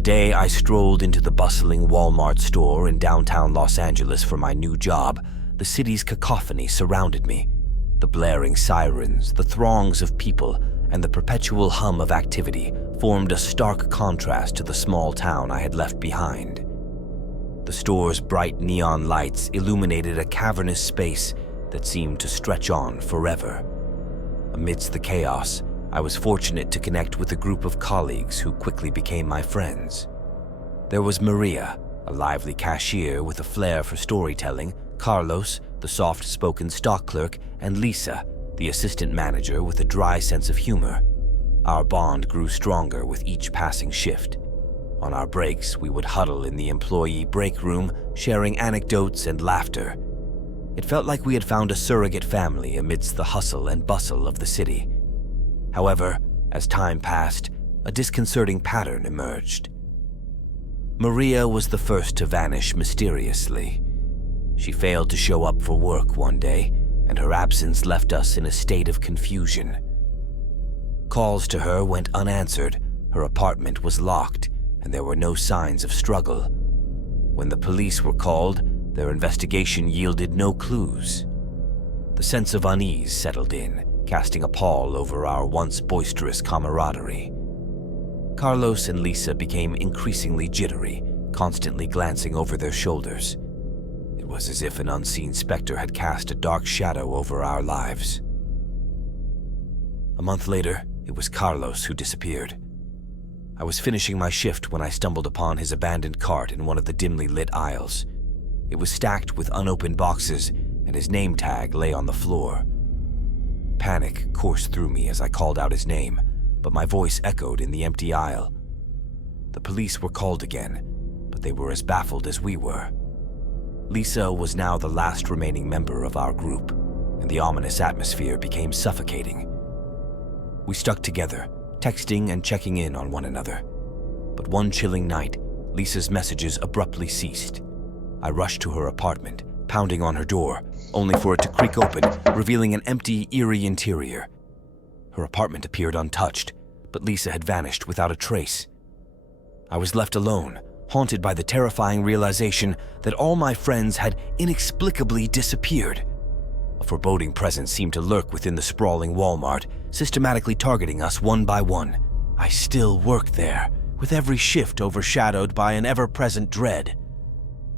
The day I strolled into the bustling Walmart store in downtown Los Angeles for my new job, the city's cacophony surrounded me. The blaring sirens, the throngs of people, and the perpetual hum of activity formed a stark contrast to the small town I had left behind. The store's bright neon lights illuminated a cavernous space that seemed to stretch on forever. Amidst the chaos, I was fortunate to connect with a group of colleagues who quickly became my friends. There was Maria, a lively cashier with a flair for storytelling, Carlos, the soft-spoken stock clerk, and Lisa, the assistant manager with a dry sense of humor. Our bond grew stronger with each passing shift. On our breaks, we would huddle in the employee break room, sharing anecdotes and laughter. It felt like we had found a surrogate family amidst the hustle and bustle of the city. However, as time passed, a disconcerting pattern emerged. Maria was the first to vanish mysteriously. She failed to show up for work one day, and her absence left us in a state of confusion. Calls to her went unanswered, her apartment was locked, and there were no signs of struggle. When the police were called, their investigation yielded no clues. The sense of unease settled in, casting a pall over our once boisterous camaraderie. Carlos and Lisa became increasingly jittery, constantly glancing over their shoulders. It was as if an unseen specter had cast a dark shadow over our lives. A month later, it was Carlos who disappeared. I was finishing my shift when I stumbled upon his abandoned cart in one of the dimly lit aisles. It was stacked with unopened boxes, and his name tag lay on the floor. Panic coursed through me as I called out his name, but my voice echoed in the empty aisle. The police were called again, but they were as baffled as we were. Lisa was now the last remaining member of our group, and the ominous atmosphere became suffocating. We stuck together, texting and checking in on one another. But one chilling night, Lisa's messages abruptly ceased. I rushed to her apartment, pounding on her door, only for it to creak open, revealing an empty, eerie interior. Her apartment appeared untouched, but Lisa had vanished without a trace. I was left alone, haunted by the terrifying realization that all my friends had inexplicably disappeared. A foreboding presence seemed to lurk within the sprawling Walmart, systematically targeting us one by one. I still worked there, with every shift overshadowed by an ever-present dread.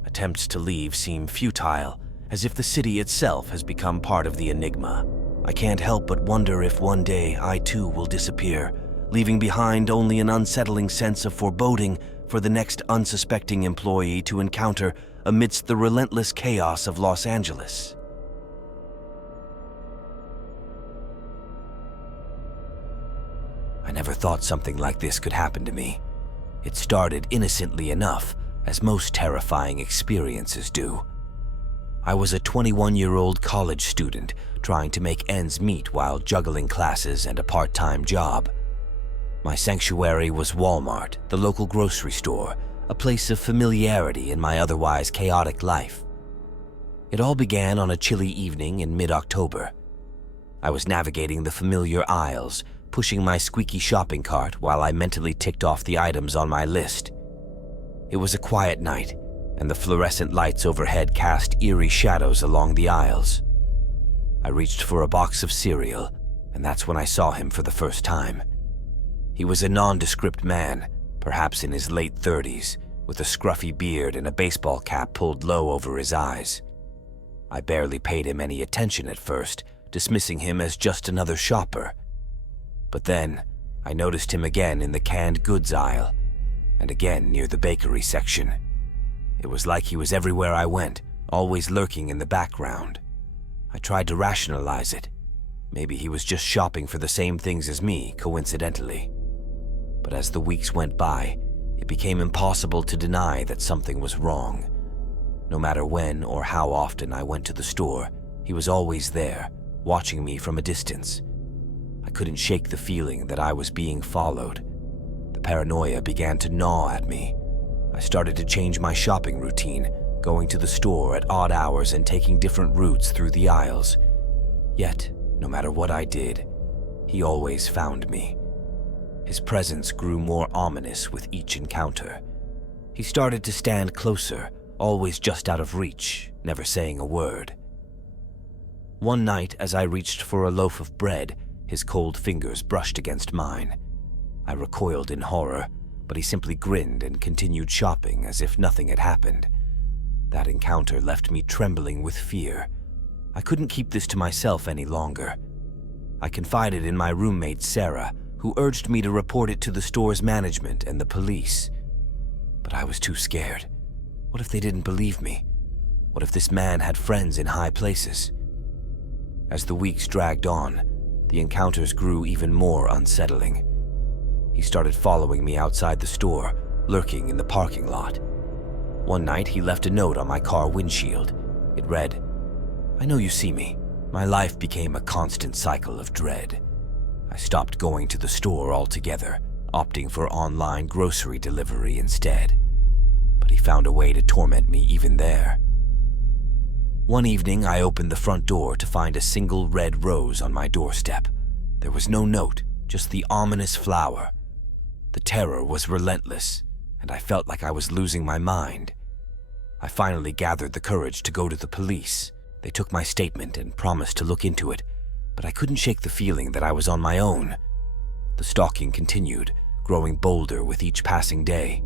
Attempts to leave seem futile, as if the city itself has become part of the enigma. I can't help but wonder if one day I too will disappear, leaving behind only an unsettling sense of foreboding for the next unsuspecting employee to encounter amidst the relentless chaos of Los Angeles. I never thought something like this could happen to me. It started innocently enough, as most terrifying experiences do. I was a 21-year-old college student trying to make ends meet while juggling classes and a part-time job. My sanctuary was Walmart, the local grocery store, a place of familiarity in my otherwise chaotic life. It all began on a chilly evening in mid-October. I was navigating the familiar aisles, pushing my squeaky shopping cart while I mentally ticked off the items on my list. It was a quiet night, and the fluorescent lights overhead cast eerie shadows along the aisles. I reached for a box of cereal, and that's when I saw him for the first time. He was a nondescript man, perhaps in his late 30s, with a scruffy beard and a baseball cap pulled low over his eyes. I barely paid him any attention at first, dismissing him as just another shopper. But then, I noticed him again in the canned goods aisle, and again near the bakery section. It was like he was everywhere I went, always lurking in the background. I tried to rationalize it. Maybe he was just shopping for the same things as me, coincidentally. But as the weeks went by, it became impossible to deny that something was wrong. No matter when or how often I went to the store, he was always there, watching me from a distance. I couldn't shake the feeling that I was being followed. The paranoia began to gnaw at me. I started to change my shopping routine, going to the store at odd hours and taking different routes through the aisles. Yet, no matter what I did, he always found me. His presence grew more ominous with each encounter. He started to stand closer, always just out of reach, never saying a word. One night, as I reached for a loaf of bread, his cold fingers brushed against mine. I recoiled in horror, but he simply grinned and continued shopping as if nothing had happened. That encounter left me trembling with fear. I couldn't keep this to myself any longer. I confided in my roommate Sarah, who urged me to report it to the store's management and the police. But I was too scared. What if they didn't believe me? What if this man had friends in high places? As the weeks dragged on, the encounters grew even more unsettling. He started following me outside the store, lurking in the parking lot. One night, he left a note on my car windshield. It read, "I know you see me." My life became a constant cycle of dread. I stopped going to the store altogether, opting for online grocery delivery instead. But he found a way to torment me even there. One evening, I opened the front door to find a single red rose on my doorstep. There was no note, just the ominous flower. The terror was relentless, and I felt like I was losing my mind. I finally gathered the courage to go to the police. They took my statement and promised to look into it, but I couldn't shake the feeling that I was on my own. The stalking continued, growing bolder with each passing day.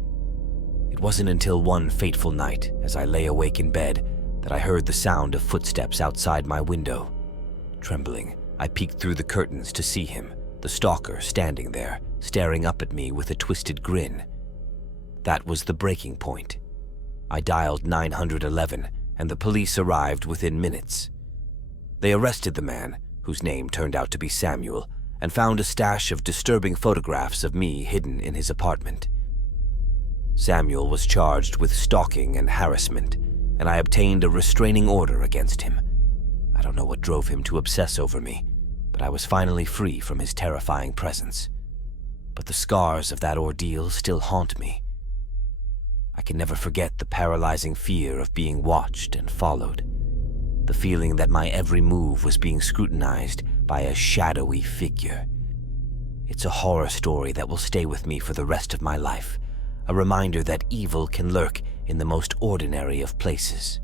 It wasn't until one fateful night, as I lay awake in bed, that I heard the sound of footsteps outside my window. Trembling, I peeked through the curtains to see him, the stalker, standing there, staring up at me with a twisted grin. That was the breaking point. I dialed 911, and the police arrived within minutes. They arrested the man, whose name turned out to be Samuel, and found a stash of disturbing photographs of me hidden in his apartment. Samuel was charged with stalking and harassment, and I obtained a restraining order against him. I don't know what drove him to obsess over me, but I was finally free from his terrifying presence. But the scars of that ordeal still haunt me. I can never forget the paralyzing fear of being watched and followed, the feeling that my every move was being scrutinized by a shadowy figure. It's a horror story that will stay with me for the rest of my life, a reminder that evil can lurk in the most ordinary of places.